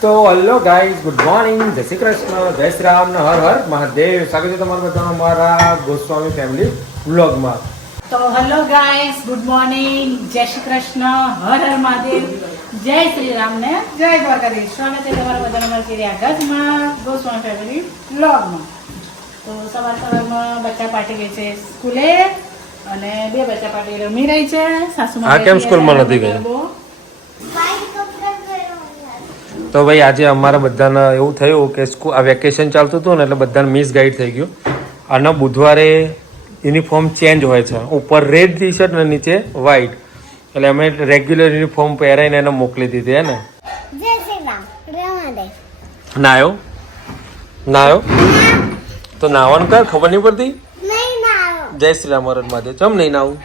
તો hello guys, good morning, જય શ્રી કૃષ્ણ, જય શ્રી રામ ને હર હર મહાદેવ. સ્વાગત છે તમારું બધાનું અમારા ગોસ્વામી ફેમિલી વ્લોગમાં. તો હેલો ગાઈસ, ગુડ મોર્નિંગ, જય શ્રી કૃષ્ણ, હર હર મહાદેવ, જય શ્રી રામ ને જય દ્વારકાધીશ. સ્વાગત છે તમારા બધાનું અમારા ઘરમાં ગોસ્વામી ફેમિલી વ્લોગમાં. તો સવારમાં બચ્ચા પાર્ટી ગઈ છે સ્કૂલે અને બે બચ્ચા પાર્ટી રમી રહી છે. સાસુમાં આ કેમ સ્કૂલમાં નથી ગઈ? તો ભાઈ આજે અમારા બધાને એવું થયું કે આ વેકેશન ચાલતું હતું ને એટલે બધાને મિસ ગાઈડ થઈ ગયું. અને બુધવારે યુનિફોર્મ ચેન્જ હોય છે, ઉપર રેડ ટી શર્ટ ને નીચે વ્હાઈટ. એટલે અમે રેગ્યુલર યુનિફોર્મ પહેરાઈને એને મોકલી દીધી. હે ને નાયો નાયો તો નાવાનું કર, ખબર નહીં પડતી. જય શ્રી રામ હર મહાદેવ. ચમ નહીં નાવું?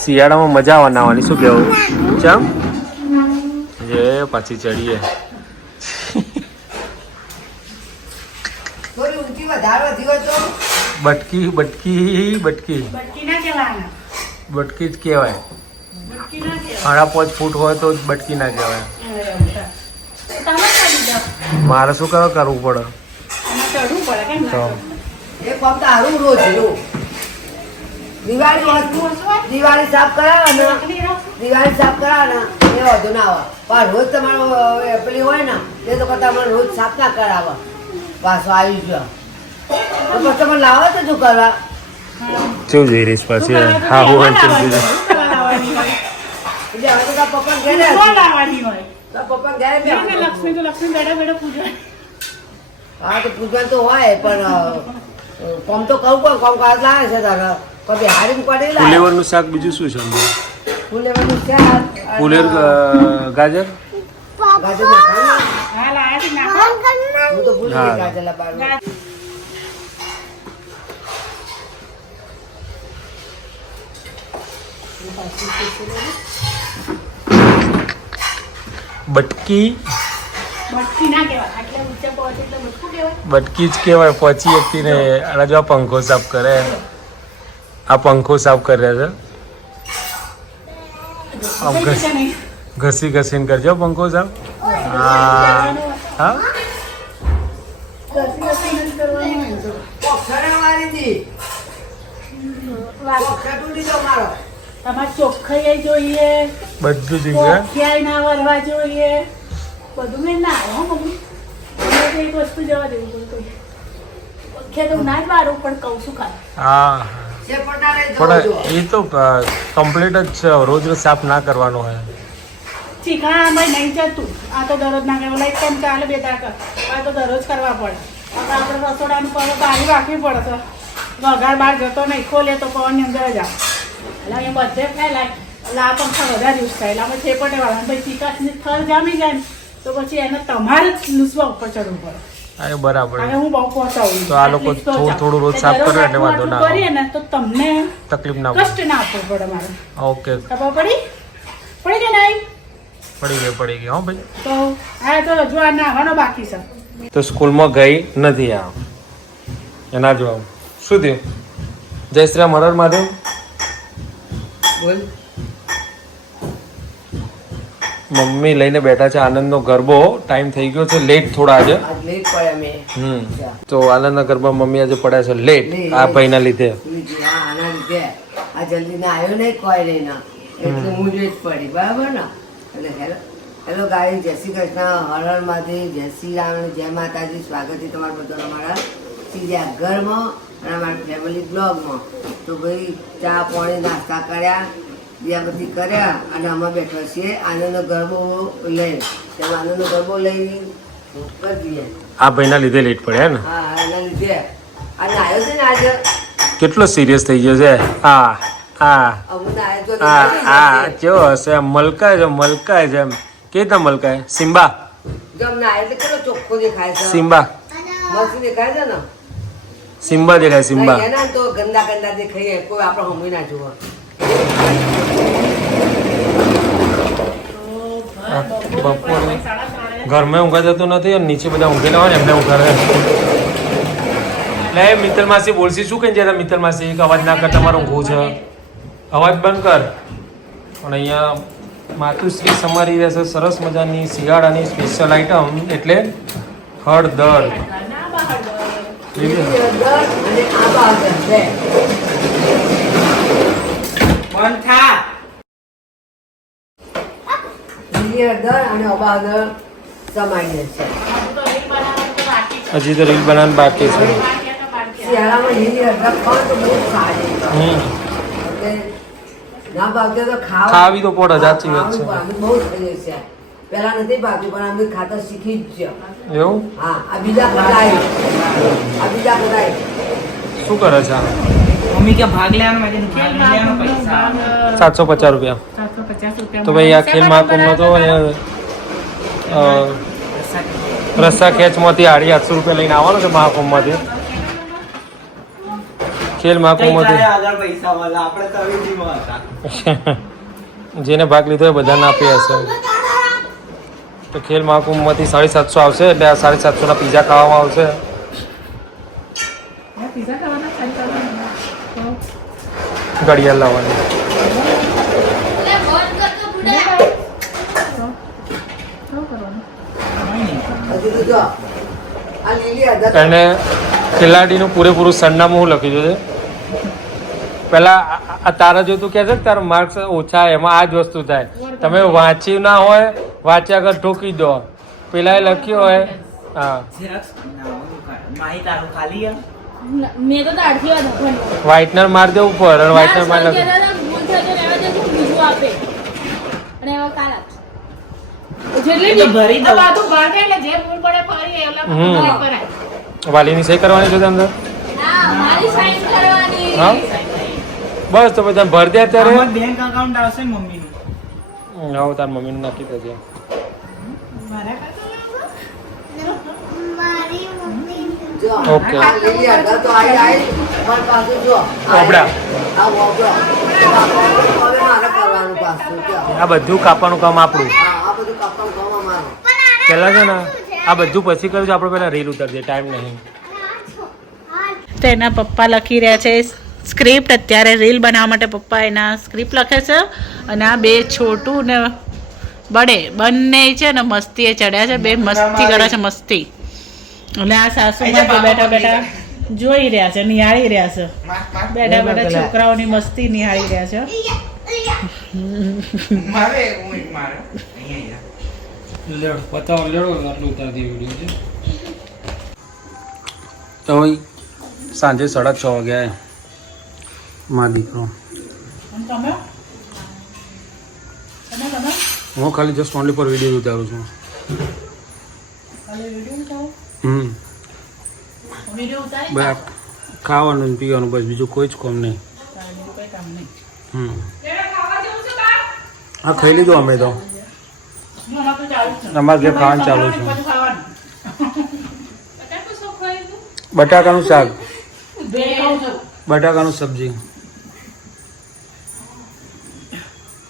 શિયાળામાં મજા આવે નાવાની. શું કહેવું? ચમ એ પાછી ચડીએ. બટકી બટકી બટકી બટકી જ કહેવાય. 5.5 ફૂટ હોય તો જ બટકી ના કહેવાય. મારે શું કરવું પડે? તો દિવાળી સાફ કરાવવાના એ વધુ ના આવે. પણ રોજ તમારો પેલી હોય ને એ તો તમારે રોજ સાફ ના કરાવવા. પાછો આવી ગયો તો પછી તમે લાવો તો શું કરવા? શું જઈ રહીશ પાછી? હા હું એટલે હવે તો તારા પપ્પા ઘરે પપ્પા ઘરે હા તો પૂજન તો હોય પણ કોમ તો કહું પણ કોમ કાજ લાવે છે તારે કભી હારી પડે. ફુલેવરનું શાક બીજું શું છે? ફુલેવરનું શાક, ફુલેર ગાજર ગાજર હું તો ભૂલી ગઈ ગાજર લાવવાનું. બટકી ના કહેવાય, આટલે ઊંચે પહોંચે એટલે બટકું કહેવાય. બટકી જ કહેવાય. પહોંચી એકથી ને આ જો આ પંખો સાફ કરે, આ પંખો સાફ કરે છે. આમ ઘસી ઘસીને કરજો પંખો સાફ. હા હા તમારે ચોખ્ખાઈ જોઈએ, બધું જ ઇંગ્લિશ. ક્યાંય ના વરવા જોઈએ, બધું મેં ના આવે. હો મમ્મી, એક વસ્તુ જવા દેવું પડતું. તો ના જ વારું પણ કહું છું ખાલી. હા પણ એ તો કમ્પ્લીટ જ છે. રોજ રોજ સાફ ના કરવાનું હોય. ચીકણા આમાં નહીં જતું. આ તો દરરોજ ના કરે. એક ટાઈમ ચાલે, બે દાડા કર. આ તો દરરોજ કરવા પડે. હવે આપણે રસોડાનું પવન બારી રાખવી પડે છે. વઘાર બહાર જતો નહીં, ખોલે તો પવનની અંદર જ આવે. એટલે એ બધે ફેલાય. એટલે આ પંખા વધારે યુઝ થાય. એટલે અમે છેપટે વાળા ભાઈ ચીકાશની થર જામી જાય ને તો પછી એને તમારે જ લૂસવા ઉપર ચડવું પડે. હા બરાબર. હવે હું બહુ પહોંચાવું તો આ લોકો થોડું રોજ સાફ કરે એટલે વાંધો ના આવે. કરીએ ને તો તમને તકલીફ ના કષ્ટ ના આપવું પડે મારે. ઓકે ખબર પડી કે નહીં? પડી ગઈ. હો ભાઈ. તો આ તો હજુ આ નાહવાનો બાકી છે. તો સ્કૂલમાં ગઈ નથી. આ એના જવાબ શું થયું? જય શ્રી રામ હર મહાદેવ બોલ. મમ્મી લઈને બેઠા છે આનંદનો ગરબો. ટાઈમ થઈ ગયો છે લેટ થોડા આજે. આજ લેટ પડે અમે. તો આનંદના ગરબા મમ્મી આજે પડ્યા છે લેટ આ ભાઈના લીધે. આના લીધે આ જલ્દી ના આવ્યો નહીં કોઈ લઈ ના એટલે હું લેટ પડી. બરાબર ને? એટલે હેલો ગાઈ, જય શ્રી કૃષ્ણ, હર હર મહાદેવ, જય શ્રી રામ, જય માતાજી. સ્વાગત છે તમારા બધાનું અમારા સીધા ઘરમાં અને અમારા ફેમિલી બ્લોગમાં. તો ભાઈ ચા પાણી નાસ્તા કર્યા, બીજા બધી કર્યા અને અમે બેઠા છીએ આનંદનો ગરબો લઈને. તેમાં આનંદનો ગરબો લઈ કરી દઈએ. આ ભાઈના લીધે લેટ પડ્યા ને? હા એના લીધે આજે આવ્યો છે ને આજે કેટલો સિરિયસ થઈ ગયો છે. હા હા અમને આવ્યો હા હા કેવો હશે? મલકાય છે એમ. કેવી રીતે મલકાય? સિમ્બા જો અમને આવ્યો એટલે કેટલો ચોખ્ખો દેખાય છે. સિમ્બા મસ્ત દેખાય છે ને. સિમ્બા દેખાય સિમ્બા. એના તો ગંદા ગંદા દેખાય, કોઈ આપણે હમી ના જોવા. બપોરે ઘરમાં ઊંઘા જતું નથી અને નીચે બધા ઊંઘેલા હોય ને એમને ઊંઘાડે. એટલે મિત્તલ માસી બોલશી શું કઈ જતા? મિત્તલ માસી અવાજ ના કર, તમારું ઊંઘવું છે, અવાજ બંધ કર. પણ અહીંયા માતુશ્રી સમારી રહેશે સરસ મજાની શિયાળાની સ્પેશિયલ આઈટમ એટલે હળદર. લીલી હળદર અને આબા હળદર બે. લીલી હળદર અને આબા હળદર સમાઈને છે. હજી તો રીલ બનાવવાનું બાકી છે. શિયાળામાં લીલી હળદર ખાવ તો બહુ સારી. એટલે ના ભાવતો તો ખાવી તો પડે, સાચી વાત છે. બહુ થઈ છે. પેલા નથી ભાવતું પણ અમે ખાતા શીખી જ છે. એવું? હા, આ બીજા કઢાઈ. શું કરે છે આ? મમ્મી કે ભાગ લેવાનો મેં કીધું ભાગ નહીં લેવાનો પૈસા 750 રૂપિયા. 750 રૂપિયા. તો ભાઈ આ ખેલ મહાકુંભનો તો રસ્સા ખેંચમાંથી 850 રૂપિયા લઈને આવવાનો છે મહાકુંભમાંથી. ખેલ મહાકુંભમાંથી આગળ પૈસા વાળા આપણે તો અવેજીમાં હતા. જેને ભાગ લીધો એ બધાને આપી હશે. તો ખેલ મહાકુંભમાંથી 750 આવશે એટલે આ 750 ના પીઝા ખાવામાં આવશે. પીઝા ખાવાના ખાઈ ખાવાના. ઘડિયાળ લાવવાની. હજુ તો જો આ લીલી હળદર અને ખેલાડીનું પૂરેપૂરું સરનામું હું લખી દીધું છે. પેલા આ તારા જો તું કહે છે કે તારા માર્ક્સ ઓછા એમાં આ જ વસ્તુ થાય. તમે વાંચ્યું ના હોય, વાંચ્યા આગળ ઠોકી દો. પેલા એ લખ્યું હોય હા ઝેરોક્સ માહી તારું ખાલી આ મેં તો તારથી વાત ભણવા વ્હાઇટનર માર દેવું પર અને વ્હાઇટનર માર ના, લખ્યું. સર કહેતા હતા, ભૂલ થશે ને એવા તો બીજું આપે અને એવા કાલ આપશે જેટલી એ તો ભરી દઉં. આ બધું ભર દે એટલે જે ભૂલ પડે ફરી એવલા હમ. બધું કરાય. વાલીની સહી કરવાની છે અંદર. હા મારી સાઈન કરવાની હા બસ તો બધા ભર દે અત્યારે. આમાં બેંક અકાઉન્ટ આવશે ને મમ્મીનું. હવે તાર મમ્મીને નાખી દેજે. જો ઓકે. આ લીલી હળદર તો આવી પણ પાછું જો વાપડા. આ વાપડા. હવે મારે કરવાનું પાછું કયો. આ બધું કાપવાનું કામ આપણું. હા, આ બધું કાપવાનું કામ અમારું. પહેલા છે ને આ બધું પછી કર્યું છે આપણે પહેલા રીલ ઉતારજે ટાઈમ નહીં. તો એના પપ્પા લખી રહ્યા છે સ્ક્રિપ્ટ. અત્યારે રીલ બનાવવા માટે પપ્પા એના સ્ક્રિપ્ટ લખે છે. અને આ બે છોટું ને બડે બંને છે ને મસ્તી એ ચડ્યા છે. બે મસ્તી કરે છે મસ્તી. અને આ સાસુમાં તો બેઠા બેઠા જોઈ રહ્યા છે, નિહાળી રહ્યા છે. બેઠા બેઠા છોકરાઓની મસ્તી નિહાળી રહ્યા છે. મારે હું એક મારો અહીંયા લેડો પતાવો લેડો આટલું ઉતારતી વિડીયો છે. તો ભાઈ સાંજે 6:30 વાગ્યા મારો દીકરો. અને તમે તમે હું ખાલી જસ્ટ ઓનલી પર વિડીયો ઉતારું છું. ખાલી વિડીયો ઉતારો. વિડીયો ઉતારી બસ ખાવાનું ને પીવાનું બસ બીજું કોઈ જ કામ નહીં. બીજું કોઈ કામ નહીં. હા ખાઈ લીધું અમે તો. જો અમારે તો ચાલુ જ છે. અમારે ઘેર ખાવાનું ચાલુ છે. બધું ખાવાનું. બટાકાનું શાક, બે ખાઉં છું. બટાકાનું સબ્જી.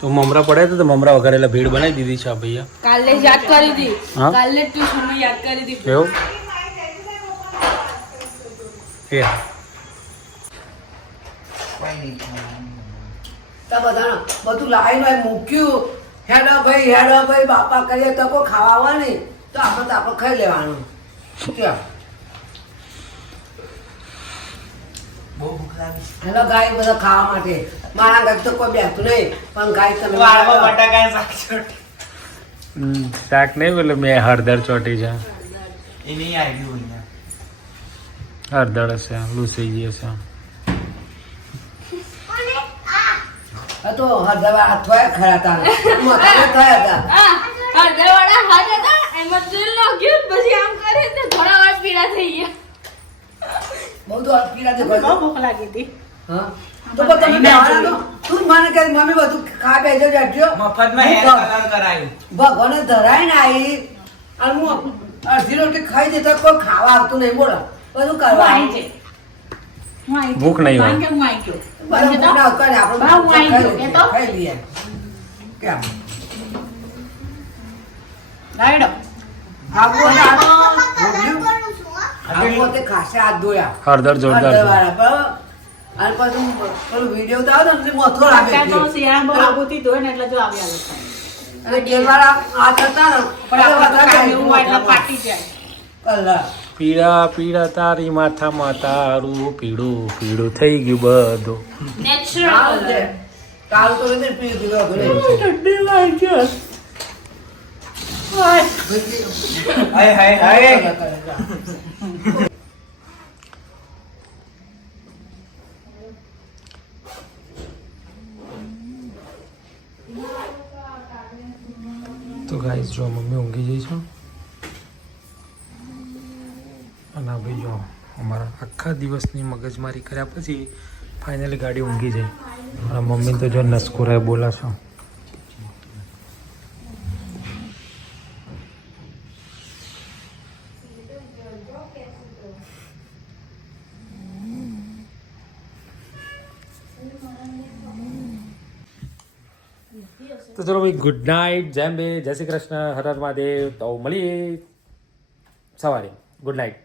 તો મમરા પડ્યા હતા તો મમરા વઘારેલા ભીડ બનાવી દીધી છે આ ભૈયા. કાલે યાદ કરી હતી હા? કાલે ટ્યુશનમાં યાદ કરી હતી એવું એ તો બધાને બધું લાવીને મૂક્યું. હેડો ભાઈ બાપા કરીએ તો કોઈ ખાવા નહીં તો આપણે ખાઈ લેવાનું. ક્યાં બહુ ભૂખ લાગી છે. હેલો ગાય બધા ખાવા માટે. મારા ઘર તો કોઈ બેઠું નહીં પણ ગાય તમે વાળમાં બટાકા શાક ચોટ શાક નહીં એટલે મેં હળદર ચોટી છે. એ નહીં આવ્યું અહીંયા હળદર હશે લૂસી ગઈ હશે. આ તો હરદવા થોયા ખરા તારે થયા હતા. હળદરવાળા હાથ હતા એમાં તેલ નાખ્યું પછી આમ કરે તો થોડા વાર પીળા થઈ ગયા બહુ તો પીડા બહુ ભૂખ લાગી હતી. હા તો પણ તમે બેવાના તો તું જ મને કહે મમ્મી બધું ખા બેજો જજો. મફતમાં હેર કલર કરાયું. ભગવાને ધરાઈને આવી અને હું અડધી રોટી ખાઈ જતો કોઈ ખાવા આવતું નહીં. બોલો બધું હું આવી કરવાનું. છે. હું આવી છે. ભૂખ નહીં હોય. કારણ કે હું આવી ગયો. બધા ભૂખ ના ઉતારે, આપણે બા, હું આવી ગયો. એ તો? ખાઈ લઈએ. કેમ લાવીડો. આવું હોય તો આવું હોય તો ખાસા હાથ ધોયા. હળદર જોરદાર છે. હળદરવાળા. બરાબર? અને પછી પેલું વિડીયો ઉતારો ને એટલે મોથો લાગે અત્યારે તો શિયાળા બહુ આગોથી ધોય ને એટલે જો આવ્યા લોકો. અને ઘેરવાળા હાથ હતા ને પણ એટલે આપણે તો વધારે કાંઈ એવું હોય એટલે માથામાં. ફાટી જાય કલાક. પીળા પીળા તારી માથામાં તારું પીળું પીળું થઈ ગયું બધું. કાલ છે. કાલ તો નથી પીવું તું ઘરે. ઠંડી લાગી ગયો હાય. હાય હાય હાય તો ગાઈસ જો મમ્મી ઊંઘી જઈ છે અને આ ભાઈ જો અમારા આખા દિવસની મગજમારી કર્યા પછી ફાઇનલી ગાડી ઊંઘી જાય અને મમ્મી તો જો નસકોરાય બોલા છો. તો ચલો ભાઈ ગુડ નાઇટ જેમ બે જય શ્રી કૃષ્ણ હર હર મહાદેવ તો મળીએ સવારે ગુડ નાઇટ.